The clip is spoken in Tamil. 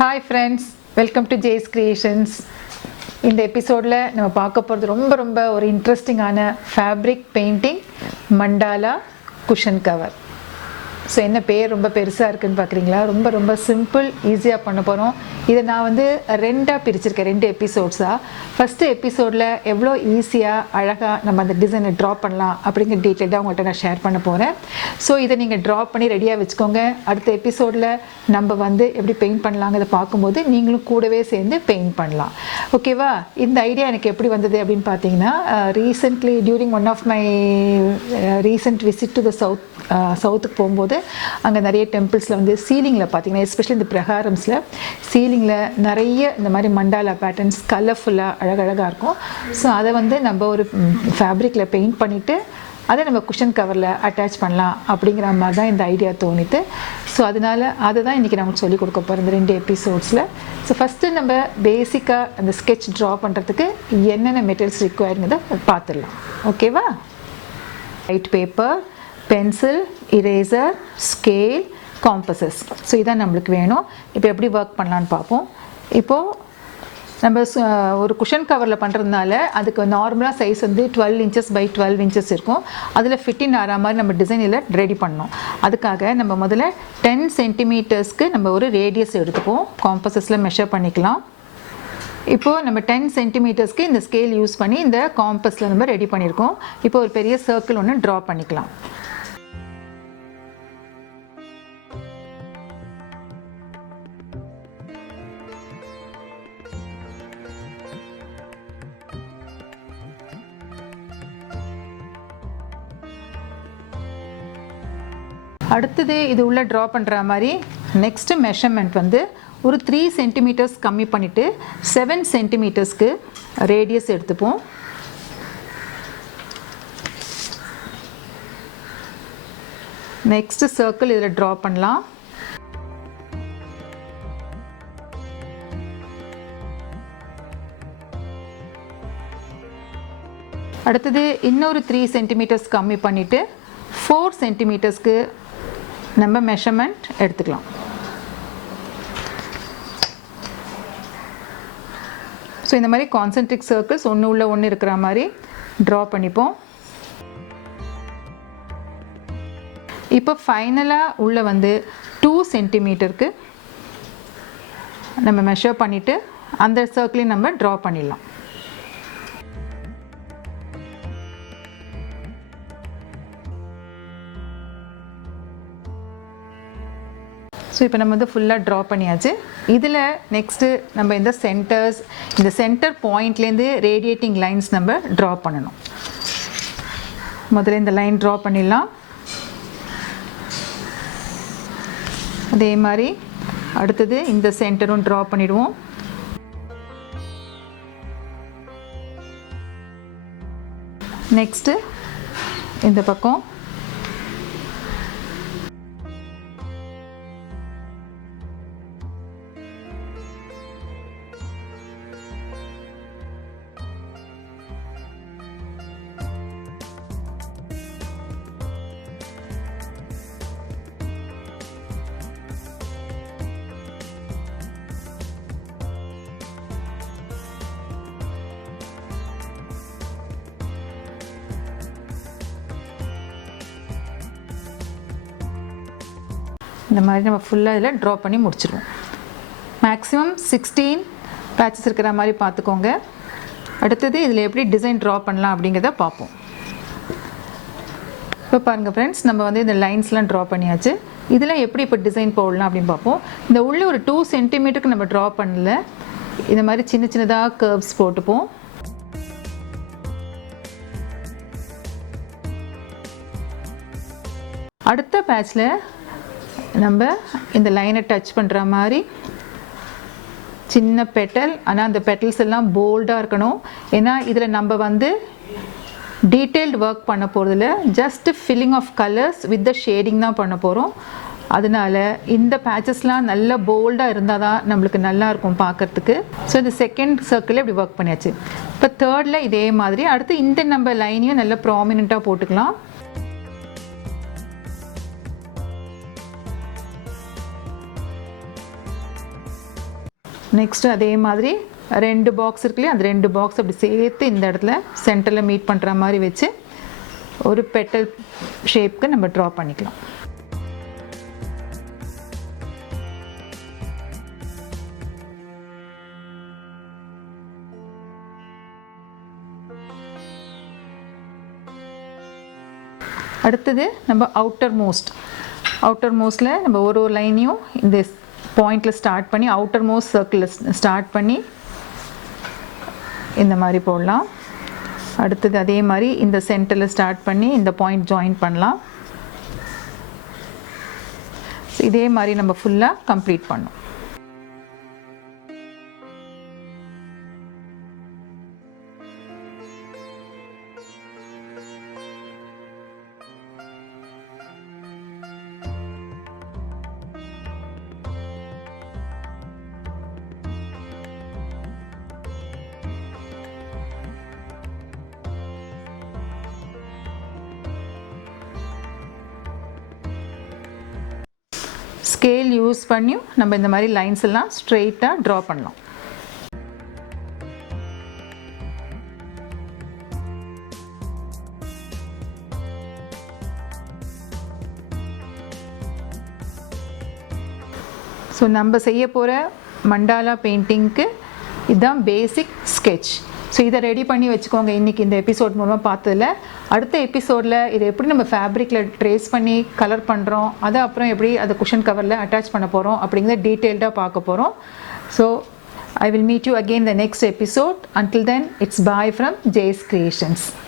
Hi friends, welcome to Jay's Creations. இந்த எபிசோடில் நம்ம பார்க்க போகிறது ரொம்ப ஒரு இன்ட்ரெஸ்டிங்கான fabric painting mandala cushion cover. So என்ன பேர் ரொம்ப பெருசாக இருக்குதுன்னு பார்க்குறீங்களா? ரொம்ப சிம்பிள், ஈஸியாக பண்ண போகிறோம். இதை நான் ரெண்டாக பிரிச்சிருக்கேன், 2 எபிசோட்ஸாக. ஃபஸ்ட்டு எபிசோடில் எவ்வளோ ஈஸியாக அழகாக நம்ம அந்த டிசைனை ட்ரா பண்ணலாம் அப்படிங்கிற டீட்டெயிலாக உங்கள்கிட்ட நான் ஷேர் பண்ண போகிறேன். ஸோ இதை நீங்கள் ட்ரா பண்ணி ரெடியாக வச்சுக்கோங்க. அடுத்த எபிசோடில் நம்ம எப்படி பெயிண்ட் பண்ணலாங்கிறத பார்க்கும்போது நீங்களும் கூடவே சேர்ந்து பெயிண்ட் பண்ணலாம். ஓகேவா? இந்த ஐடியா எனக்கு எப்படி வந்தது அப்படின்னு பார்த்தீங்கன்னா, recently during one of my recent visit to the சவுத்துக்கு போகும்போது அங்கே நிறைய டெம்பிள்ஸில் சீலிங்கில் பார்த்தீங்கன்னா, எஸ்பெஷலி இந்த பிரகாரம்ஸில் சீலிங்கில் நிறைய இந்த மாதிரி மண்டாலா பேட்டர்ன்ஸ் கலர்ஃபுல்லாக அழகழகாக இருக்கும். ஸோ அதை நம்ம ஒரு ஃபேப்ரிக்கில் பெயிண்ட் பண்ணிவிட்டு அதை நம்ம குஷன் கவரில் அட்டாச் பண்ணலாம் அப்படிங்கிற மாதிரி தான் இந்த ஐடியா தோணித்து. ஸோ அதை தான் இன்றைக்கி நமக்கு சொல்லிக் கொடுக்க போகிறோம் இந்த 2 எபிசோட்ஸில். ஸோ ஃபஸ்ட்டு நம்ம பேசிக்காக அந்த ஸ்கெட்ச் ட்ரா பண்ணுறதுக்கு என்னென்ன மெட்டீரியல்ஸ் ரிக்வயர்ங்கிறத பார்த்துடலாம். ஓகேவா? White paper, pencil, eraser, scale, compasses. So இதான் நம்மளுக்கு வேணும். இப்போ எப்படி ஒர்க் பண்ணலான்னு பார்ப்போம். இப்போது நம்ம ஒரு குஷன் கவரில் பண்ணுறதுனால அதுக்கு நார்மலாக சைஸ் 12 inches by 12 inches இருக்கும். அதில் ஃபிட்டின் ஆகிற மாதிரி நம்ம டிசைனில் ரெடி பண்ணோம். அதுக்காக நம்ம முதல்ல 10 centimetersக்கு நம்ம ஒரு ரேடியஸ் எடுத்துப்போம். காம்பஸஸில் மெஷர் பண்ணிக்கலாம். இப்போது நம்ம 10 centimetersக்கு இந்த ஸ்கேல் யூஸ் பண்ணி இந்த காம்பஸில் நம்ம ரெடி பண்ணியிருக்கோம். இப்போ ஒரு பெரிய சர்க்கிள் ஒன்று ட்ரா பண்ணிக்கலாம். அடுத்தது இது உள்ள ட்ரா பண்ணுற மாதிரி நெக்ஸ்ட்டு மெஷர்மெண்ட் ஒரு 3 centimeters கம்மி பண்ணிவிட்டு 7 centimetersக்கு ரேடியஸ் எடுத்துப்போம். நெக்ஸ்ட்டு சர்க்கிள் இதில் ட்ரா பண்ணலாம். அடுத்தது இன்னொரு 3 centimeters கம்மி பண்ணிவிட்டு 4 centimetersக்கு நம்ம மெஷர்மெண்ட் எடுத்துக்கலாம். ஸோ இந்த மாதிரி கான்சென்ட்ரிக் சர்க்கிள்ஸ் ஒன்று உள்ள ஒன்று இருக்கிற மாதிரி ட்ரா பண்ணிப்போம். இப்போ ஃபைனலாக உள்ள 2 centimeterக்கு நம்ம மெஷர் பண்ணிவிட்டு அந்த சர்க்கிளையும் நம்ம ட்ரா பண்ணிடலாம். ஸோ இப்போ நம்ம ஃபுல்லாக ட்ரா பண்ணியாச்சு. இதில் நெக்ஸ்ட்டு நம்ம இந்த சென்டர் பாயிண்ட்லேருந்து ரேடியேட்டிங் லைன்ஸ் நம்ம ட்ரா பண்ணணும். முதல்ல இந்த லைன் ட்ரா பண்ணிடலாம். அதே மாதிரி அடுத்தது இந்த சென்டரும் ட்ரா பண்ணிடுவோம். நெக்ஸ்ட்டு இந்த பக்கம் இந்த மாதிரி நம்ம ஃபுல்லாக இதில் ட்ரா பண்ணி முடிச்சிடுவோம். மேக்ஸிமம் 16 பேட்சஸ் இருக்கிற மாதிரி பார்த்துக்கோங்க. அடுத்தது இதில் எப்படி டிசைன் ட்ரா பண்ணலாம் அப்படிங்கிறத பார்ப்போம். இப்போ பாருங்கள் ஃப்ரெண்ட்ஸ், நம்ம இந்த லைன்ஸ்லாம் ட்ரா பண்ணியாச்சு. இதில் எப்படி இப்போ டிசைன் போடலாம் அப்படின்னு பார்ப்போம். இந்த உள்ளே ஒரு 2 centimeterக்கு நம்ம ட்ரா பண்ணல, இந்த மாதிரி சின்னதாக கர்வ்ஸ் போட்டுப்போம். அடுத்த பேட்சில் நம்ம இந்த லைனை டச் பண்ணுற மாதிரி சின்ன பெட்டல், ஆனால் அந்த பெட்டல்ஸ் எல்லாம் போல்டாக இருக்கணும். ஏன்னா இதில் நம்ம டீட்டெயில்டு ஒர்க் பண்ண போகிறதில்ல, just filling of colours with the shading தான் பண்ண போகிறோம். அதனால் இந்த பேச்சஸ்லாம் நல்லா போல்டாக இருந்தால் தான் நம்மளுக்கு நல்லாயிருக்கும் பார்க்குறதுக்கு. ஸோ இந்த செகண்ட் சர்க்கிளில் இப்படி ஒர்க் பண்ணியாச்சு. இப்போ தேர்டில் இதே மாதிரி அடுத்து இந்த நம்ம லைனையும் நல்லா ப்ராமினெண்ட்டாக போட்டுக்கலாம். நெக்ஸ்ட்டு அதே மாதிரி 2 பாக்ஸ் இருக்குல்லையா, அந்த 2 பாக்ஸ் அப்படி சேர்த்து இந்த இடத்துல சென்டரில் மீட் பண்ணுற மாதிரி வச்சு ஒரு பெட்டல் ஷேப்க்கு நம்ம ட்ரா பண்ணிக்கலாம். அடுத்தது நம்ம அவுட்டர் மோஸ்ட்டில் நம்ம ஒரு லைனையும் இந்த பாயிண்டில் ஸ்டார்ட் பண்ணி அவுட்டர் மோஸ்ட் சர்க்கிளில் ஸ்டார்ட் பண்ணி இந்த மாதிரி போடலாம். அடுத்தது அதே மாதிரி இந்த சென்டரில் ஸ்டார்ட் பண்ணி இந்த பாயிண்ட் ஜாயின் பண்ணலாம். இதே மாதிரி நம்ம ஃபுல்லாக கம்ப்ளீட் பண்ணோம். ஸ்கேல் யூஸ் பண்ணியும் நம்ம இந்த மாதிரி லைன்ஸ் எல்லாம் ஸ்ட்ரெயிட்டாக ட்ரா பண்ணலாம். ஸோ நம்ம செய்ய போகிற மண்டாலா பெயிண்டிங்க்கு இதுதான் பேசிக் ஸ்கெட்ச். ஸோ இதை ரெடி பண்ணி வச்சுக்கோங்க. இன்றைக்கி இந்த எபிசோட் மூலமாக பார்த்ததில் அடுத்த எபிசோடில் இதை எப்படி நம்ம ஃபேப்ரிக்கில் ட்ரேஸ் பண்ணி கலர் பண்ணுறோம், அதை அப்புறம் எப்படி அதை குஷன் கவரில் அட்டாச் பண்ண போகிறோம் அப்படிங்கிறத டீட்டெயில்டாக பார்க்க போகிறோம். So I will meet you again in the next episode. Until then, it's bye from Jay's Creations.